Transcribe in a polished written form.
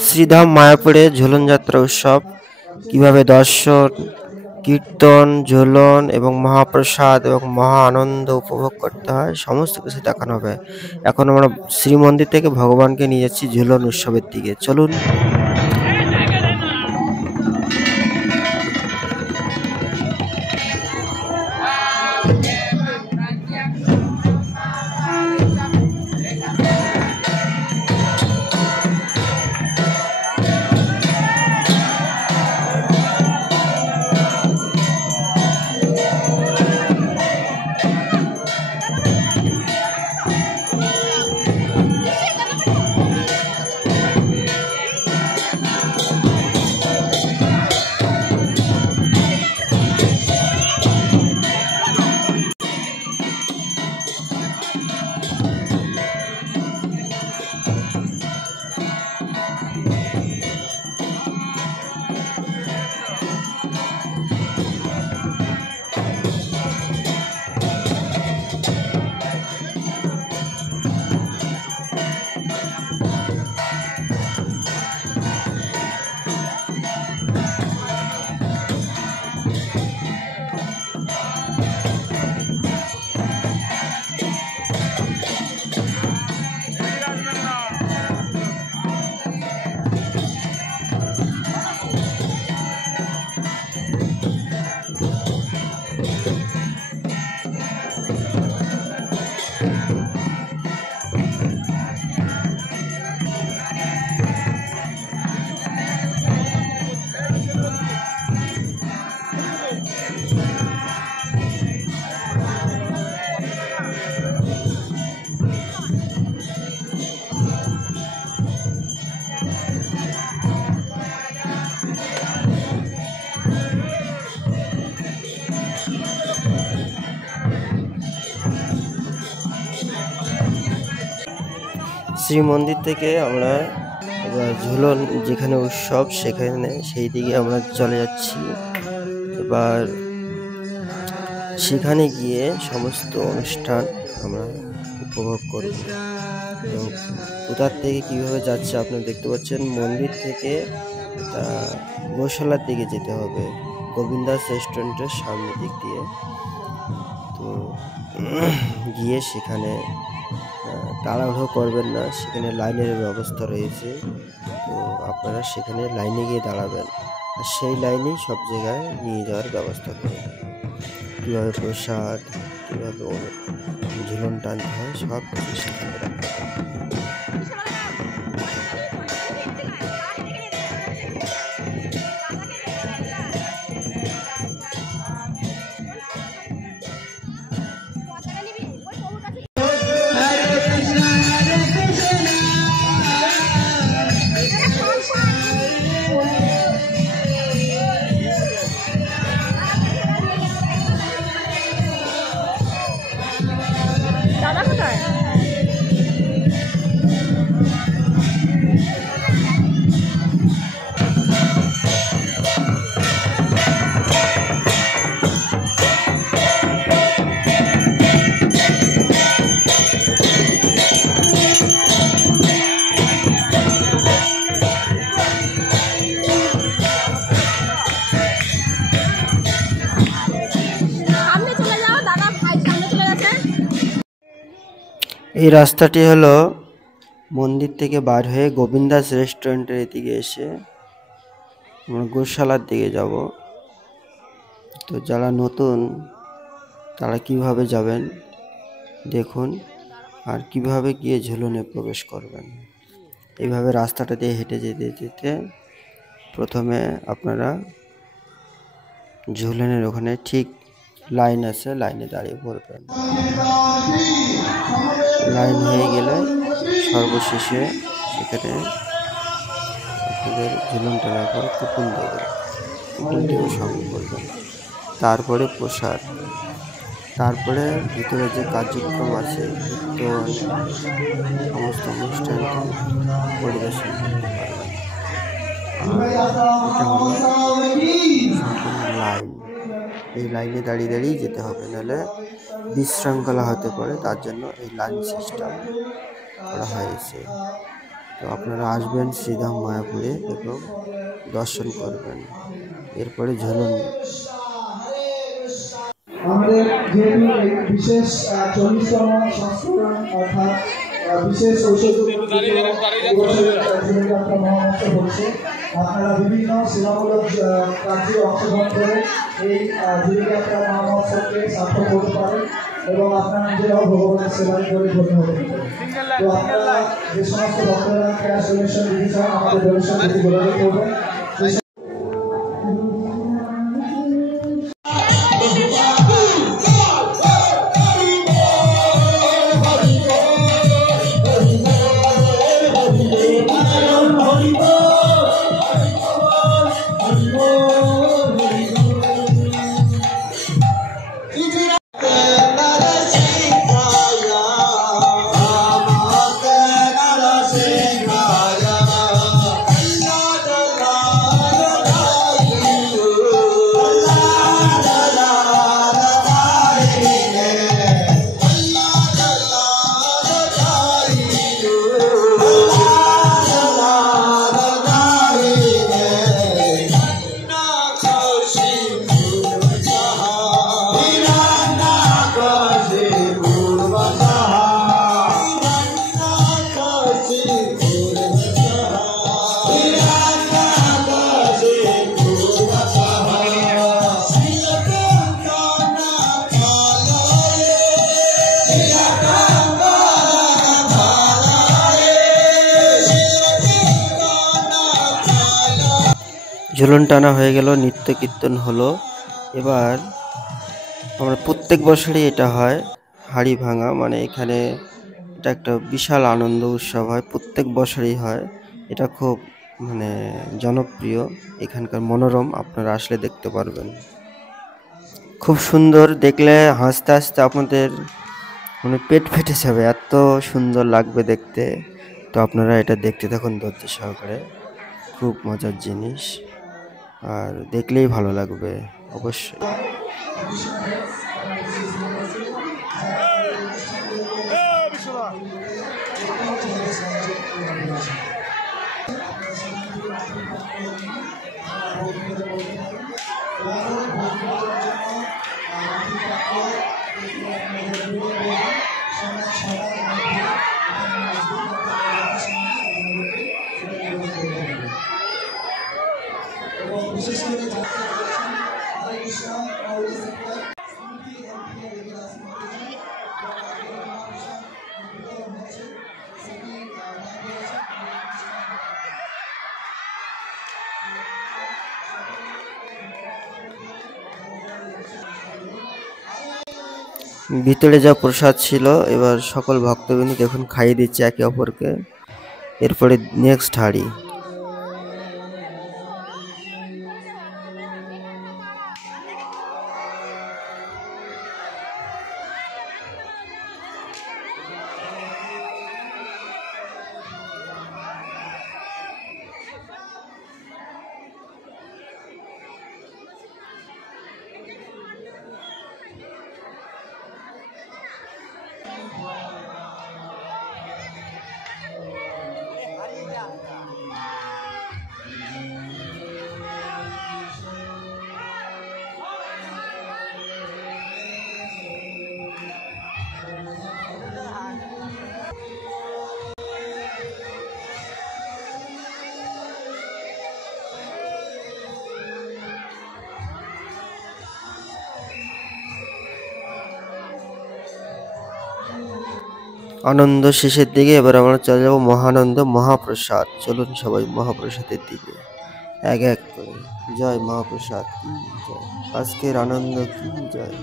শ্রীধাম মায়াপুরে ঝুলন যাত্রা উৎসব কিভাবে দর্শন, কীর্তন, ঝুলন এবং মহাপ্রসাদ এবং মহা আনন্দ উপভোগ করতে হয় সমস্ত কিছু দেখানো হবে। এখন আমরা শ্রীমন্দির থেকে ভগবানকে নিয়ে যাচ্ছি ঝুলন উৎসবের দিকে, চলুন। শ্রীমন্দির থেকে আমরা এবার ঝুলন যেখানে উৎসব সেখানে সেই দিকে আমরা চলে যাচ্ছি। এবার সেখানে গিয়ে সমস্ত অনুষ্ঠান আমরা উপভোগ করব। এবং কোথার থেকে কিভাবে যাচ্ছে আপনারা দেখতে পাচ্ছেন। মন্দির থেকে গোশালার দিকে যেতে হবে, গোবিন্দাস রেস্টুরেন্টের সামনের দিক দিয়ে। তো গিয়ে সেখানে তাড়াহুড়ো করবেন না, সেখানে লাইনের ব্যবস্থা রয়েছে। তো আপনারা সেখানে লাইনে গিয়ে দাঁড়াবেন, আর সেই লাইনেই সব জায়গায় নিয়ে যাওয়ার ব্যবস্থা করবেন। কীভাবে প্রসাদ, কীভাবে ঝুলন টানতে হয় সব কিছু সেখানে রাখতে হবে। এই রাস্তাটি হলো মন্দির থেকে বার হয়ে গোবিন্দাস রেস্টুরেন্টের এদিকে এসে আমরা গোশালার দিকে যাব। তো যারা নতুন তারা কিভাবে যাবেন দেখুন, আর কিভাবে গিয়ে ঝুলনে প্রবেশ করবেন। এইভাবে রাস্তাটা দিয়ে হেঁটে যেতে যেতে প্রথমে আপনারা ঝুলনের ওখানে ঠিক লাইন আছে, লাইনে দাঁড়িয়ে পড়বেন। লাইন হয়ে গেলে সর্বশেষে সেখানে আপনাদের ঝুলন টানার পর কুপন দেবে, কুপনটিও সঙ্গে করবেন। তারপরে প্রসাদ, তারপরে ভিতরে যে কার্যক্রম আছে কীর্তন সমস্ত অনুষ্ঠানটি পরিবেশন করতে পারবেন। এটা হলো লাইন, এই লাইনে দাঁড়িয়ে দাঁড়িয়ে যেতে হবে, নাহলে বিশৃঙ্খলা হতে পারে, তার জন্য এই লাইন সিস্টেম করা হয়েছে। তো আপনারা আসবেন শ্রীধাম মায়াপুরে এবং দর্শন করবেন। এরপরে ঝুলন আমাদের যেহেতু এই বিশেষ 40তম সংস্করণ অর্থাৎ বিশেষ ঐশ্বর্যযাত্রা মহোৎসব হচ্ছে, আপনারা বিভিন্ন সেবামূলক কার্যে অংশগ্রহণ করে এই জীবনযাত্রা মহোৎসবকে সার্থক করতে পারেন এবং আপনারা নিজেরাও ভগবানের সেবায় করে ধন্য হতে পারেন। তো আপনারা যে সমস্ত ভক্তরা ক্যাশ ডোনেশন দিতে চান আমাদের ডোনেশন দিতে যোগাযোগ করবেন। ঝুলন টানা হয়ে গেল, নৃত্য কীর্তন হলো। এবার আমরা প্রত্যেক বছরই এটা হয় হাড়ি ভাঙা, মানে এখানে এটা একটা বিশাল আনন্দ উৎসব হয়, প্রত্যেক বছরই হয়। এটা খুব মানে জনপ্রিয়, এখানকার মনোরম, আপনারা আসলে দেখতে পারবেন। খুব সুন্দর, দেখলে হাসতে হাসতে আপনাদের মানে পেট ফেটে যাবে, এত সুন্দর লাগবে দেখতে। তো আপনারা এটা দেখতে থাকুন ধৈর্য সহকারে, খুব মজার জিনিস, আর দেখলেই ভালো লাগবে অবশ্যই। ভিতরে যা প্রসাদ ছিল এবার সকল ভক্তবৃন্দ দেখুন খাইয়ে দিচ্ছে একে অপরকে। এরপরে নেক্সট হাঁড়ি। আনন্দ শেষের দিকে, এবার আমরা চলে যাবো মহানন্দ মহাপ্রসাদ। চলুন সবাই মহাপ্রসাদের দিকে এক এক করে। জয় মহাপ্রসাদ কি জয়, আজকের আনন্দ কি জয়।